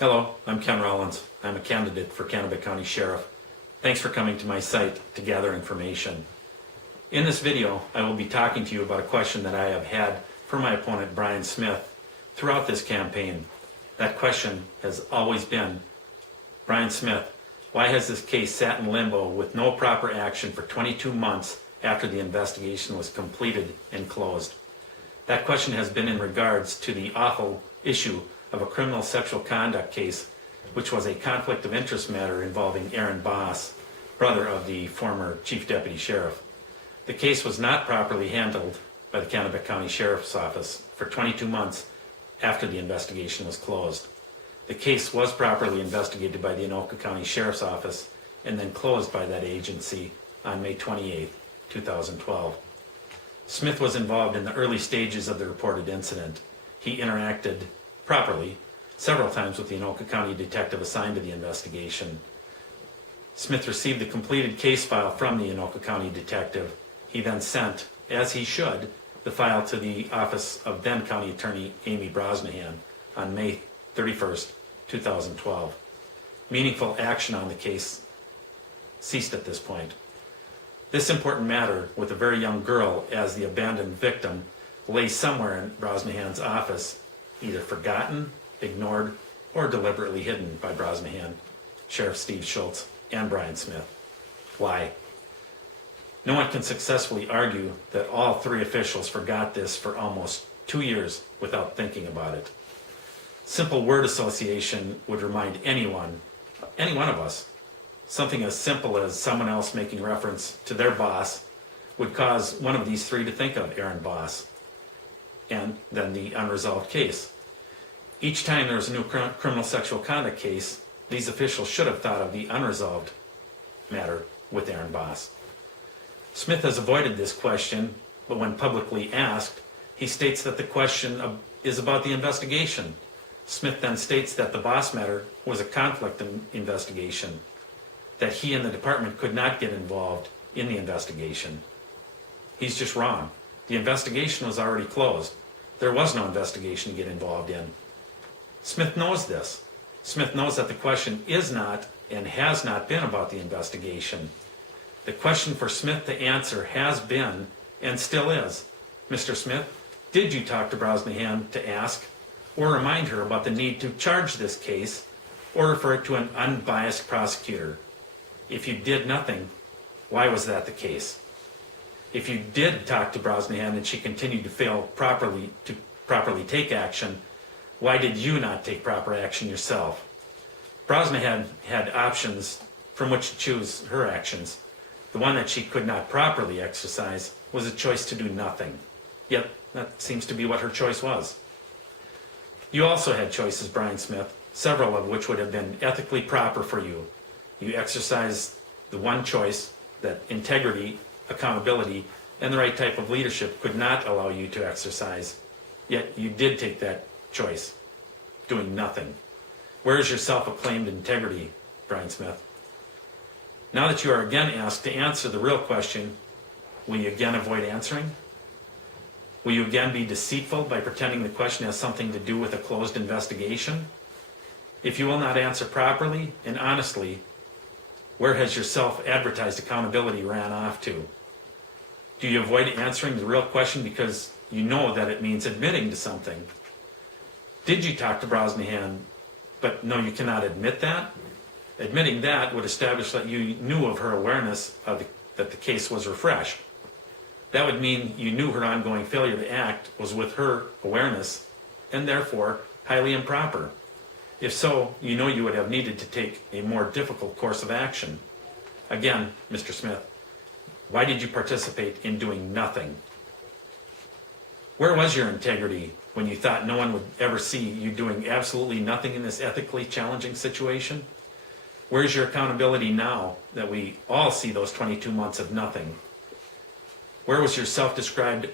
Hello, I'm Ken Rollins. I'm a candidate for Kennebec County Sheriff. Thanks for coming to my site to gather information. In this video, I will be talking to you about a question that I have had for my opponent Brian Smith throughout this campaign. That question has always been, Brian Smith, why has this case sat in limbo with no proper action for 22 months after the investigation was completed and closed? That question has been in regards to the awful issue of a criminal sexual conduct case, which was a conflict of interest matter involving Aaron Boss, brother of the former Chief Deputy Sheriff. The case was not properly handled by the Kennebec County Sheriff's Office for 22 months after the investigation was closed. The case was properly investigated by the Anoka County Sheriff's Office and then closed by that agency on May 28, 2012. Smith was involved in the early stages of the reported incident. He interacted properly several times with the Anoka County detective assigned to the investigation. Smith received the completed case file from the Anoka County detective. He then sent, as he should, the file to the office of then County Attorney Amy Brosnahan on May 31st, 2012. Meaningful action on the case ceased at this point. This important matter with a very young girl as the abandoned victim lay somewhere in Brosnahan's office, either forgotten, ignored, or deliberately hidden by Brosnahan, Sheriff Steve Schultz, and Brian Smith. Why? No one can successfully argue that all three officials forgot this for almost 2 years without thinking about it. Simple word association would remind any one of us. Something as simple as someone else making reference to their boss would cause one of these three to think of Aaron Boss, and then the unresolved case. Each time there was a new criminal sexual conduct case, these officials should have thought of the unresolved matter with Aaron Boss. Smith has avoided this question, but when publicly asked, he states that the question is about the investigation. Smith then states that the Boss matter was a conflict investigation, that he and the department could not get involved in the investigation. He's just wrong. The investigation was already closed. There was no investigation to get involved in. Smith knows this. Smith knows that the question is not and has not been about the investigation. The question for Smith to answer has been and still is, Mr. Smith, did you talk to Brosnahan to ask or remind her about the need to charge this case or refer it to an unbiased prosecutor? If you did nothing, why was that the case? If you did talk to Brosnahan and she continued to fail to properly take action, why did you not take proper action yourself? Brosnahan had options from which to choose her actions. The one that she could not properly exercise was a choice to do nothing. Yet, that seems to be what her choice was. You also had choices, Brian Smith, several of which would have been ethically proper for you. You exercised the one choice that integrity, accountability, and the right type of leadership could not allow you to exercise. Yet you did take that choice, doing nothing. Where is your self-acclaimed integrity, Brian Smith? Now that you are again asked to answer the real question, will you again avoid answering? Will you again be deceitful by pretending the question has something to do with a closed investigation? If you will not answer properly and honestly, where has your self-advertised accountability ran off to? Do you avoid answering the real question because you know that it means admitting to something? Did you talk to Brosnahan, but no, you cannot admit that? Admitting that would establish that you knew of her awareness that the case was refreshed. That would mean you knew her ongoing failure to act was with her awareness and therefore highly improper. If so, you know you would have needed to take a more difficult course of action. Again, Mr. Smith, why did you participate in doing nothing? Where was your integrity when you thought no one would ever see you doing absolutely nothing in this ethically challenging situation? Where's your accountability now that we all see those 22 months of nothing? Where was your self-described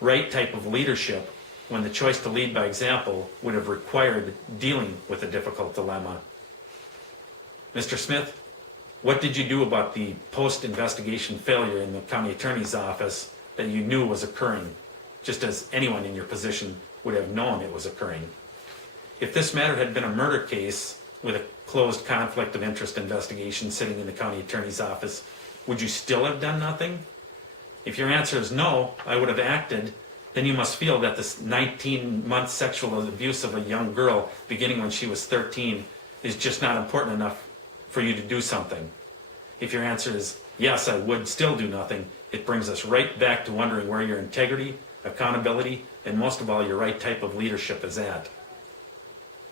right type of leadership when the choice to lead by example would have required dealing with a difficult dilemma? Mr. Smith, what did you do about the post-investigation failure in the county attorney's office that you knew was occurring, just as anyone in your position would have known it was occurring? If this matter had been a murder case with a closed conflict of interest investigation sitting in the county attorney's office, would you still have done nothing? If your answer is no, I would have acted, then you must feel that this 19-month sexual abuse of a young girl beginning when she was 13 is just not important enough for you to do something. If your answer is yes, I would still do nothing, it brings us right back to wondering where your integrity, accountability, and most of all, your right type of leadership is at.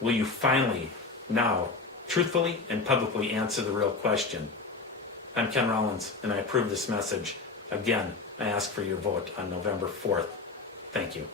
Will you finally, now, truthfully and publicly answer the real question? I'm Ken Rollins, and I approve this message. Again, I ask for your vote on November 4th. Thank you.